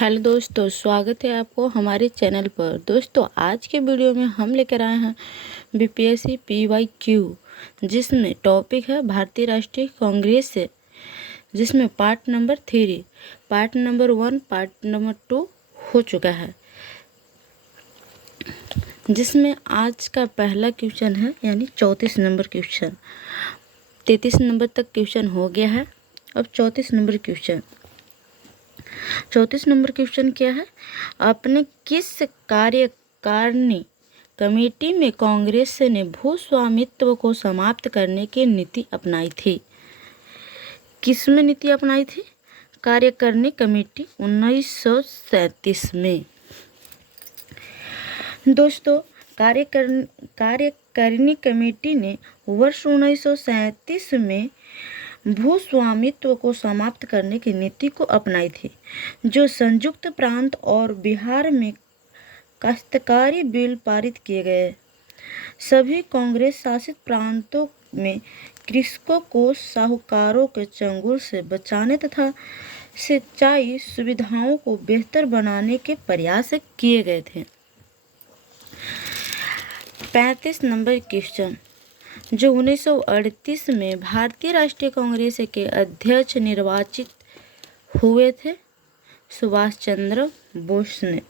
Hello दोस्तों, स्वागत है आपको हमारे चैनल पर। दोस्तों, आज के वीडियो में हम लेकर आए हैं बीपीएससी PYQ, जिसमें टॉपिक है भारतीय राष्ट्रीय कांग्रेस से, जिसमें part number 3, part number 1, part number 2 हो चुका है, जिसमें आज का पहला क्वेश्चन है, यानी 34 नंबर क्वेश्चन। 33 नंबर तक क्वेश्चन हो गया है, अब 34 नंबर क्वेश्चन। 34 नंबर क्वेश्चन क्या है? अपने किस कार्यकारिणी कमेटी में कांग्रेस ने भू स्वामित्व को समाप्त करने की नीति अपनाई थी? किस में नीति अपनाई थी? कार्यकारिणी कमेटी 1937 में। दोस्तों, कार्यकारिणी कमेटी ने वर्ष 1937 में भू स्वामित्व को समाप्त करने की नीति को अपनाई थी, जो संयुक्त प्रांत और बिहार में काश्तकारी बिल पारित किए गए। सभी कांग्रेस शासित प्रांतों में कृषकों को साहूकारों के चंगुल से बचाने तथा सिंचाई सुविधाओं को बेहतर बनाने के प्रयास किए गए थे। 35 नंबर क्वेश्चन, जो 1938 में भारतीय राष्ट्रीय कांग्रेस के अध्यक्ष निर्वाचित हुए थे, सुभाष चंद्र बोस ने।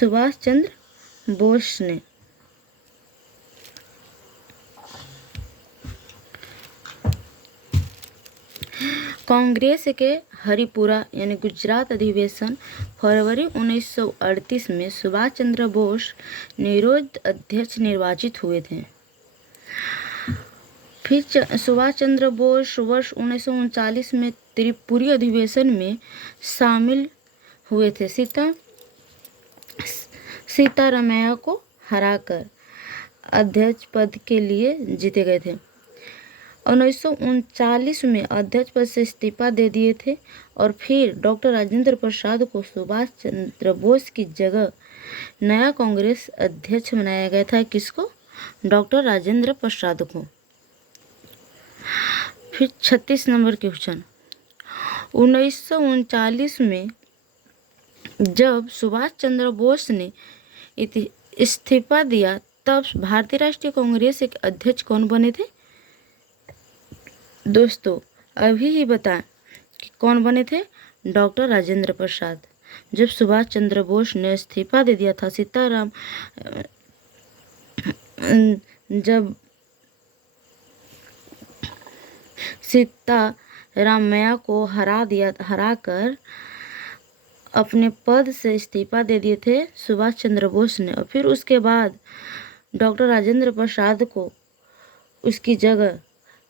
सुभाष चंद्र बोस ने कांग्रेस के हरिपुरा यानी गुजरात अधिवेशन फरवरी 1938 में सुभाष चंद्र बोस निरोध अध्यक्ष निर्वाचित हुए थे। फिर सुभाष चंद्र बोस वर्ष 1939 में त्रिपुरी अधिवेशन में शामिल हुए थे। सीतारामैया को हराकर अध्यक्ष पद के लिए जीते गए थे। 1939 में अध्यक्ष पद से इस्तीफा दे दिए थे और फिर डॉक्टर राजेंद्र प्रसाद को सुभाष चंद्र बोस की जगह नया कांग्रेस अध्यक्ष बनाया गया था। किसको? डॉक्टर राजेंद्र प्रसाद को। फिर 36 नंबर क्वेश्चन, 1939 में जब सुभाष चंद्र बोस ने इस्तीफा दिया, तब भारतीय राष्ट्रीय कांग्रेस के अध्यक्ष कौन बने थे? दोस्तों, अभी ही बताएं कि कौन बने थे? डॉक्टर राजेंद्र प्रसाद। जब सुभाष चंद्र बोस ने इस्तीफा दे दिया था, जब सीतारामैया को हराकर अपने पद से इस्तीफा दे दिए थे सुभाष चंद्र बोस ने, और फिर उसके बाद डॉक्टर राजेंद्र प्रसाद को उसकी जगह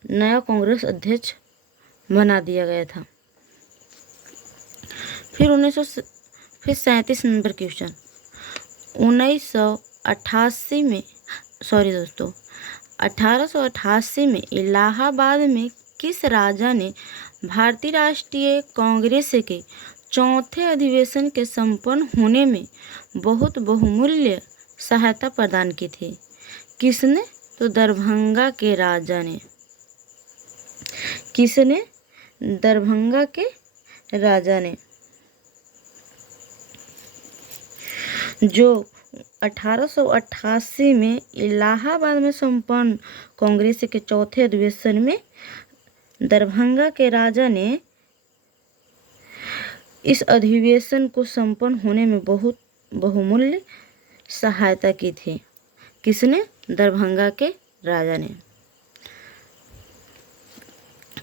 नया कांग्रेस अध्यक्ष बना दिया गया था। फिर 37 नंबर क्वेश्चन, 1888 में इलाहाबाद में किस राजा ने भारतीय राष्ट्रीय कांग्रेस के चौथे अधिवेशन के संपन्न होने में बहुत बहुमूल्य सहायता प्रदान की थी? किसने? तो दरभंगा के राजा ने। किसने? दरभंगा के राजा ने, जो 1888 में इलाहाबाद में संपन्न कांग्रेस के चौथे अधिवेशन में दरभंगा के राजा ने इस अधिवेशन को संपन्न होने में बहुत बहुमूल्य सहायता की थी। किसने? दरभंगा के राजा ने।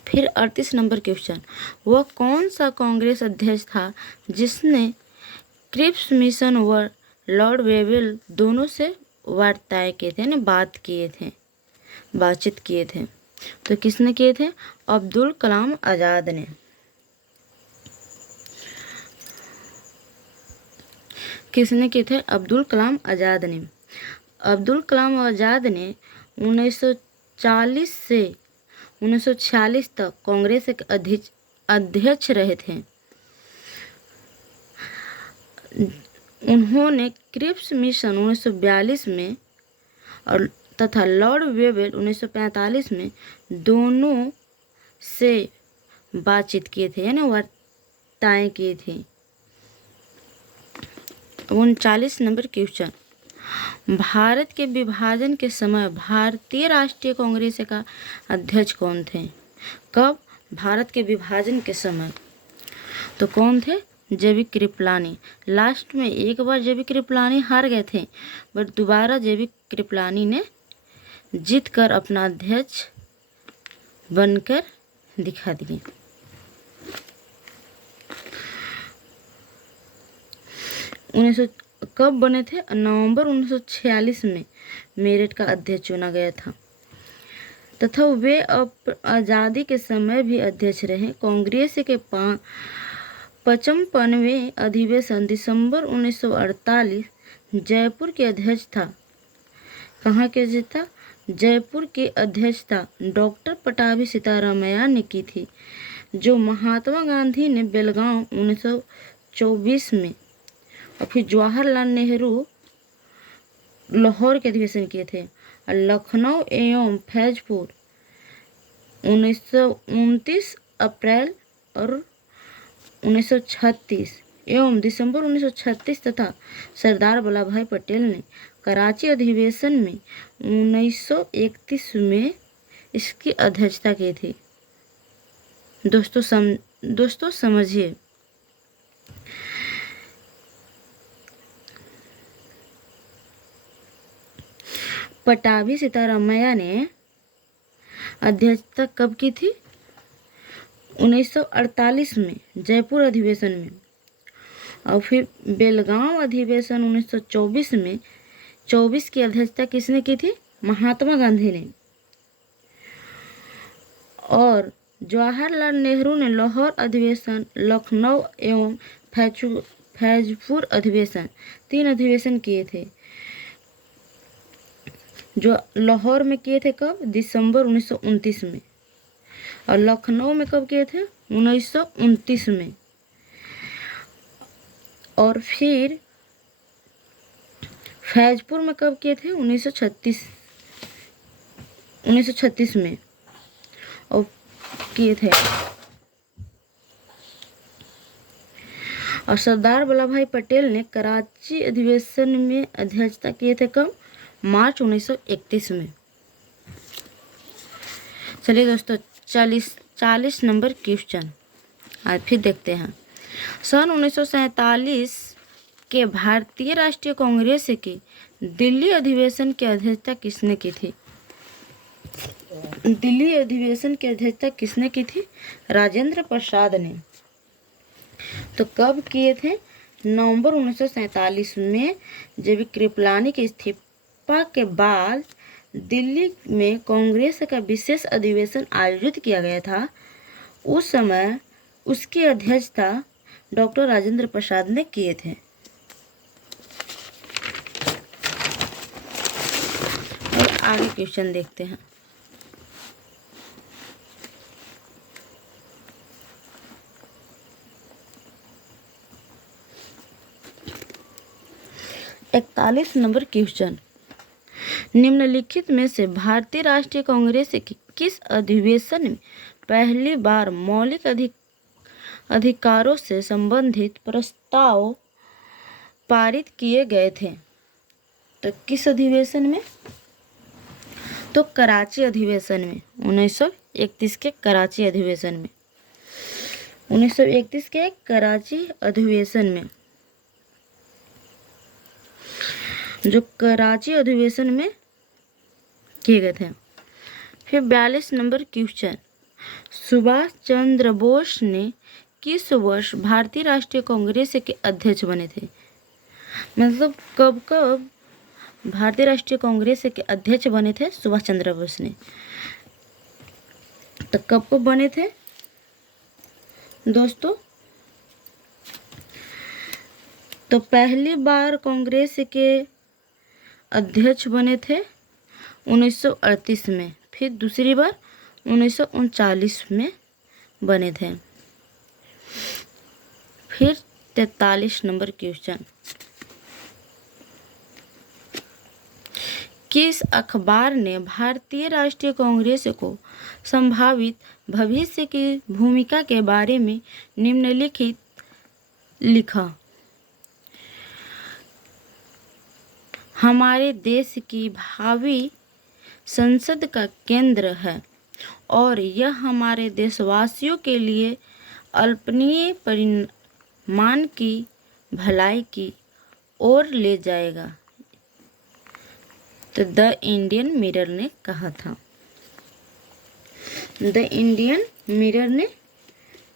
फिर 38 नंबर क्वेश्चन, वह कौन सा कांग्रेस अध्यक्ष था जिसने क्रिप्स मिशन व लॉर्ड वेवेल दोनों से वार्ताएं किए थे, यानी बातचीत किए थे? तो किसने किए थे? अब्दुल कलाम आज़ाद ने। किसने किए थे? अब्दुल कलाम आज़ाद ने। अब्दुल कलाम आज़ाद ने 1940 से 1946 तक कांग्रेस के अध्यक्ष रहे थे। उन्होंने क्रिप्स मिशन 1942 में और तथा लॉर्ड वेवेल 1945 में दोनों से बातचीत किए थे, यानी तय की थी। 39 नंबर क्वेश्चन, भारत के विभाजन के समय भारतीय राष्ट्रीय कांग्रेस का अध्यक्ष कौन थे? कब? भारत के विभाजन के समय। तो कौन थे? जेबी कृपलानी। लास्ट में एक बार जेबी कृपलानी हार गए थे, बट दोबारा जेबी कृपलानी ने जीत कर अपना अध्यक्ष बनकर दिखा दिए। कब बने थे? नवंबर 1946 में मेरठ का अध्यक्ष चुना गया था तथा वे आज़ादी के समय भी अध्यक्ष रहे। कांग्रेस के 55वें अधिवेशन दिसंबर 1948 जयपुर के अध्यक्ष था। कहाँ के अध्यक्ष था? जयपुर की अध्यक्षता डॉक्टर पटाभी सीतारामैया ने की थी, जो महात्मा गांधी ने बेलगांव 1924 में और फिर जवाहरलाल नेहरू लाहौर के अधिवेशन किए थे, और लखनऊ एवं फैजपुर 1929 अप्रैल और 1936 एवं दिसंबर 1936 तथा सरदार वल्लभ भाई पटेल ने कराची अधिवेशन में 1931 में इसकी अध्यक्षता की थी। दोस्तों समझिए, पटाभी सीतारामैया ने अध्यक्षता कब की थी? 1948 में जयपुर अधिवेशन में, और फिर बेलगांव अधिवेशन 1924 में 24 की अध्यक्षता किसने की थी? महात्मा गांधी ने। और जवाहरलाल नेहरू ने लाहौर अधिवेशन, लखनऊ एवं फैजपुर अधिवेशन, 3 अधिवेशन किए थे। जो लाहौर में किए थे कब? दिसंबर 1929 में, और लखनऊ में कब किए थे? 1929 में, और फिर फैजपुर में कब किए थे? 1936 में और किए थे। और सरदार वल्लभ भाई पटेल ने कराची अधिवेशन में अध्यक्षता किए थे कब? मार्च 1931 में। चलिए दोस्तों, 40 नंबर क्वेश्चन आज फिर देखते हैं। सन 1947 के भारतीय राष्ट्रीय कांग्रेस के दिल्ली अधिवेशन की अध्यक्षता किसने की थी? दिल्ली अधिवेशन की अध्यक्षता किसने की थी? राजेंद्र प्रसाद ने। तो कब किए थे? नवंबर 1947 में, जब कृपलानी के इस्तीफा के बाद दिल्ली में कांग्रेस का विशेष अधिवेशन आयोजित किया गया था। उस समय उसकी अध्यक्षता डॉक्टर राजेंद्र प्रसाद ने किए थे। और आगे क्वेश्चन देखते हैं। इकतालीस नंबर क्वेश्चन, निम्नलिखित में से भारतीय राष्ट्रीय कांग्रेस के किस अधिवेशन में पहली बार मौलिक अधिकारों से संबंधित प्रस्ताव पारित किए गए थे? तो किस अधिवेशन में? तो कराची अधिवेशन में, 1931 के कराची अधिवेशन में। 1931 के कराची अधिवेशन में, जो कराची अधिवेशन में किए गए थे। फिर 42 नंबर क्वेश्चन, सुभाष चंद्र बोस ने किस वर्ष भारतीय राष्ट्रीय कांग्रेस के अध्यक्ष बने थे? मतलब कब कब भारतीय राष्ट्रीय कांग्रेस के अध्यक्ष बने थे सुभाष चंद्र बोस ने? तो कब कब बने थे दोस्तों? तो पहली बार कांग्रेस के अध्यक्ष बने थे 1938 में, फिर दूसरी बार 1939 में बने थे। फिर 43 नंबर क्वेश्चन, किस अखबार ने भारतीय राष्ट्रीय कांग्रेस को संभावित भविष्य की भूमिका के बारे में निम्नलिखित लिखा, हमारे देश की भावी संसद का केंद्र है और यह हमारे देशवासियों के लिए अल्पनीय परिणाम की भलाई की ओर ले जाएगा। तो द इंडियन मिरर ने कहा था। द इंडियन मिरर ने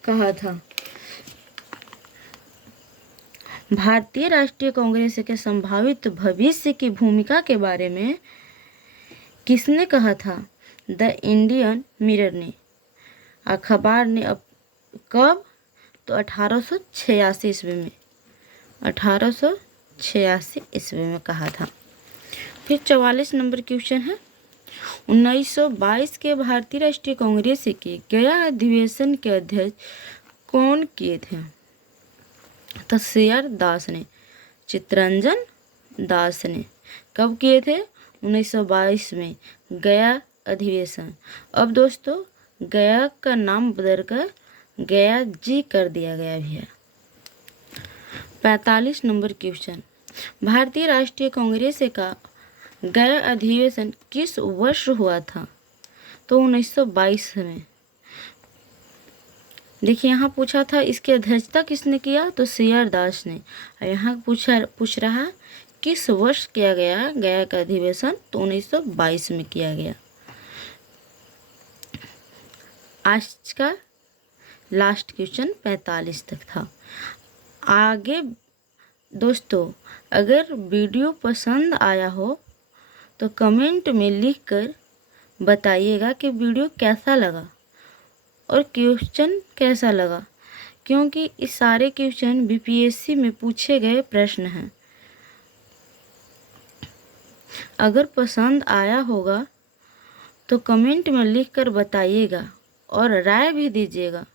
कहा था। भारतीय राष्ट्रीय कांग्रेस के संभावित भविष्य की भूमिका के बारे में किसने कहा था? द इंडियन मिरर ने। अखबार ने कब? तो 1886 ईस्वी में, 1886 ईस्वी में कहा था। फिर 44 नंबर क्वेश्चन है, 1922 के भारतीय राष्ट्रीय कांग्रेस के गया अधिवेशन के अध्यक्ष कौन किए थे? तो सीआर दास ने, चित्तरंजन दास ने। कब किए थे? 1922 में गया अधिवेशन। अब दोस्तों गया का नाम बदलकर गया जी कर दिया गया भी है। 45 नंबर क्वेश्चन, भारतीय राष्ट्रीय कांग्रेस का गया अधिवेशन किस वर्ष हुआ था? तो 1922 में। देखिए यहाँ पूछा था इसकी अध्यक्षता किसने किया? तो सीआर दास ने। और यहाँ पूछ रहा है किस वर्ष किया गया गया का अधिवेशन? तो 1922 में किया गया। आज का लास्ट क्वेश्चन 45 तक था। आगे दोस्तों अगर वीडियो पसंद आया हो तो कमेंट में लिखकर बताइएगा कि वीडियो कैसा लगा और क्वेश्चन कैसा लगा, क्योंकि इस सारे क्वेश्चन बीपीएससी में पूछे गए प्रश्न हैं। अगर पसंद आया होगा तो कमेंट में लिखकर बताइएगा और राय भी दीजिएगा।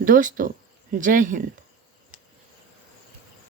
दोस्तों जय हिंद।